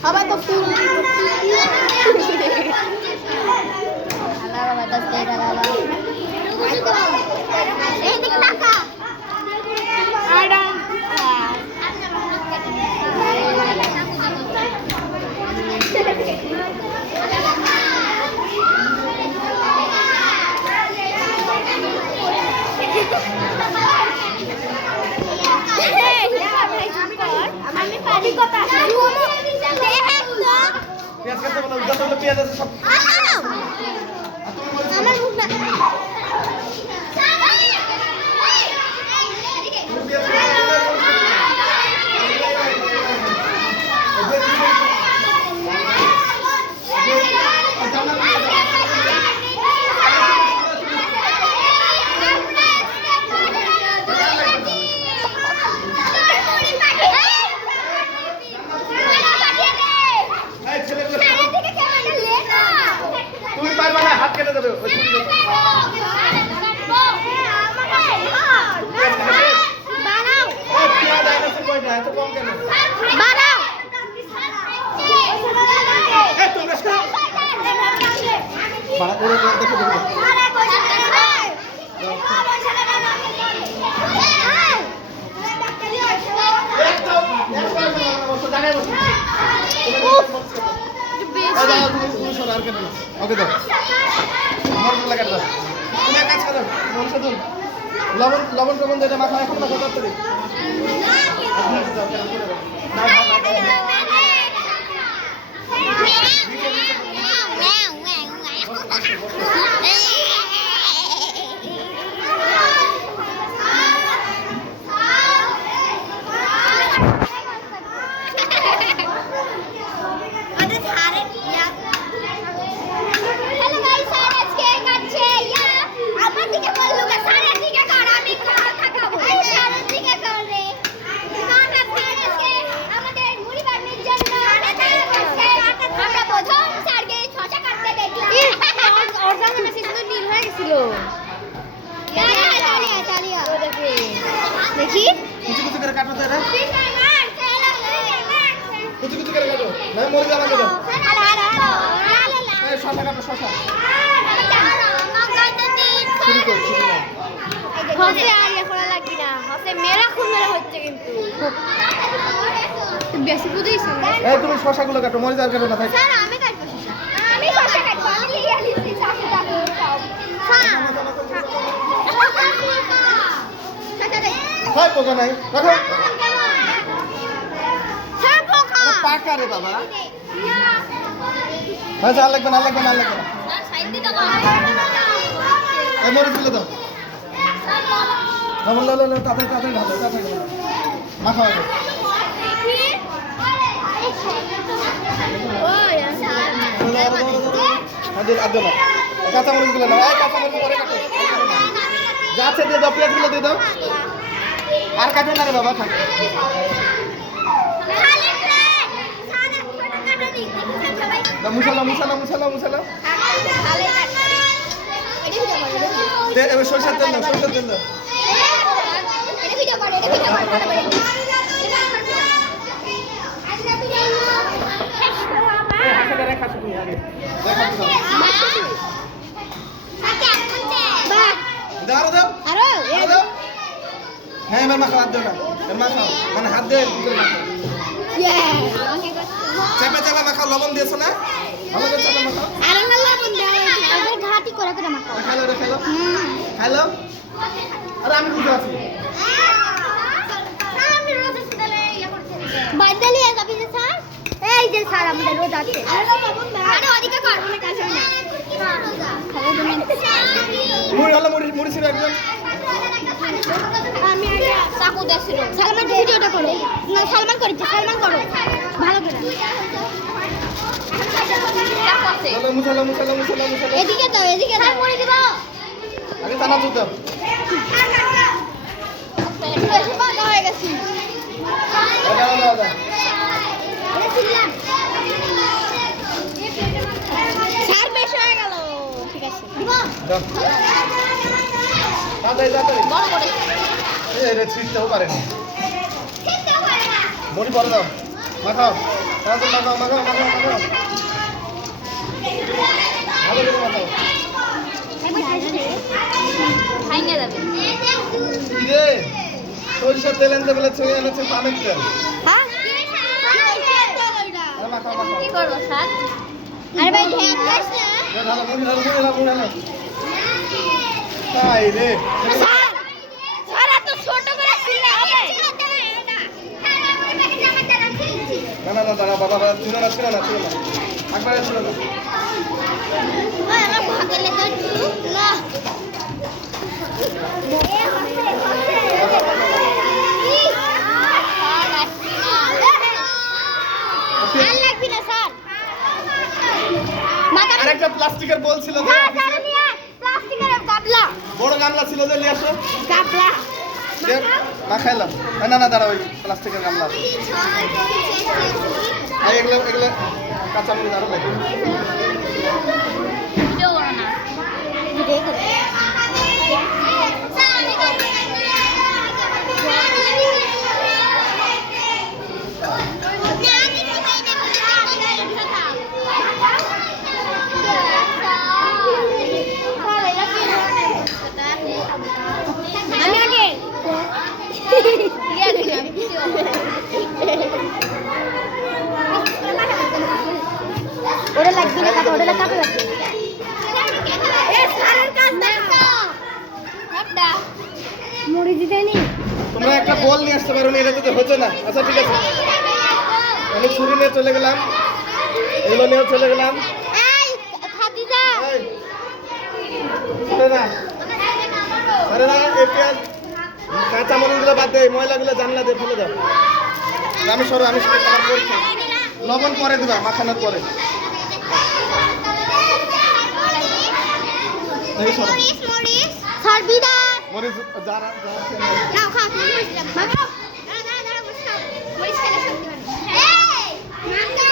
Apa tuh full? Halo, batas tega lala. Dikaka. Ada. আমি পারি কথা পেঁয়াজ কাটতে বলো যতগুলো পেঁয়াজ আছে সব আমার মুখ না তুমি পারবে না হাত কেটে দেবে ওই ছুরি দিয়ে বানাও ওই পেঁয়াজ আইনাছে কয়টা এত কম কেন বানাও এই তুমি বেশ করো বাড়া করে দেখো দেখো একদম বসো জায়গায় বসো তুমি সর আর কেটে না ওকে দাও আমার গুলো কেটে দাও তুমি এক কাজ করো মনসা তুমি লবণ লবণ টবণ দিয়ে মাখা এখন না কথা করে দেখি কুচি কুচি করে কাটো তো এটা কুচি কুচি করে কাটো না মরে যাবে আমাকে দাও এই শশা কাটো শশা শুরু কর শুরু কর হসে আর ইয়া করা লাগবে না হসে মেরা খুব মেরা হচ্ছে কিন্তু বেশি বুঝাইছো এই তুমি শশাগুলো কাটো মরে যাবে না ভাই স্যার আমি কাটবো আমি শসা কাটবো আমি লিয়ে আনিছি চাকু টাকু সব স্যার হয় পোকা নাই রাখো স্যার পোকা পাকা রে বাবা হ্যাঁ যা লাগবে না লাগবে না লাগবে না স্যার সাইড দিতে বল এই মরে দিলে দাও লবণ লো তাতে তাতে ঢালো তাতে ঢালো মাখা হবে আদে না কাঁচা মরিচগুলো নাও এই কাঁচা মরিচ পরে কাটো যা আছে দিয়ে দাও পেঁয়াজগুলো দিয়ে দাও আর কাটো না রে বাবা থাক মুসালা মুসালা মুসালা মুসালা এবার সরষের তেল দাও সরষের তেল দাও দাও দাও দাও হ্যাঁ এবার মাখা হাত দাও না এবার মাখা মানে হাত দিয়ে চাপা চাপা মাখা লবণ দিয়েছো না ভালো করে চাপা মাখা আরে না লবণ দাও আগে ঘাটি করে করে মাখো খাইলো রে খাইলো খাইলো আরে আমি বুঝে আছি আমি রোজ আসলে ইয়া করতে বাইদালি যাবি যে স্যার এই যে স্যার আমাদের রোজ আছে আরে লবণ দাও আরে ওদিকে কর মনে কাজ হয় না খাবো তুমি মুড়ি হলো মুড়ি ছিল একদম আমি আগে চাকু দেছিল সালমান ভিডিওটা করো না সালমান করেছে সালমান করো ভালো করে চলো মুসালা মুসালা মুসালা মুসালা এদিকে দাও করে দিব আগে টানা তুলতে বেশি পাকা হয়ে গেছে দাও দাও দাও স্যার বেশ হয়ে গেল ঠিক আছে দিব দাও তাড়াতাড়ি তাড়াতাড়ি বড় করে রে ছিটতেও পারেনি মনি পরে দাও মাখাও তাড়াতাড়ি মাখাও মাখাও মাখাও মাখাও ভালো করে মাখাও রে সরিষার তেল আনতে বলে ছুঁয়ে এনেছে পামের তেল মাখাও মাখাও কি করবো স্যার? আরে ভাই ঢেক খাস না। ঢালো মুড়ি ঢালো মুড়ি ঢালো মুড়ি ঢালো তাই রে স্যার স্যার এত ছোট করে ছিলে হবে? না না না দাঁড়া বাবা বাবা ছিল না একবারে ছিল না ওই আমার ভাগলে তো না আর লাগবে না স্যার মাথা আরেকটা প্লাস্টিকের বল ছিল যে অফিসে প্লাস্টিকের গাবলা বড় গামলা ছিল যে নিয়ে আসো গাবলা মাখাইলাম না না দাঁড়া ওই প্লাস্টিকের গামলা এই এগুলো এগুলো কাঁচা মরিচ আরো লাগে ভিডিও করো না ভিডিও করো স্যার আমি করব ওরে লাগবে না কাকা ওরে লাগবে এ সারের কাজ দেখো একটা মুড়ি দিতে নি তোমরা একটা বল নিয়ে আসতে পারো না এটা তো হচ্ছে না আচ্ছা ঠিক আছে আমি ছুরি নিয়ে চলে গেলাম এগুলো নিয়ে চলে গেলাম এই খাদিজা এই আরে না আরে না এই পেঁয়াজ কাঁচা মরিচগুলো বাদ দে ময়লাগুলো জানলা দিয়ে ফেলে দাও আমি সরো আমি সেটা খাবার করছি লবণ পরে দিবা মাখানোর পরে এই সরো মরিস মরিস স্যার বিদায় মরিচ যারা নাও খা মরিস মাখো দাঁড়া দাঁড়া দাঁড়া বসো মরিস খেলে শক্তি বাড়ে এই মাখা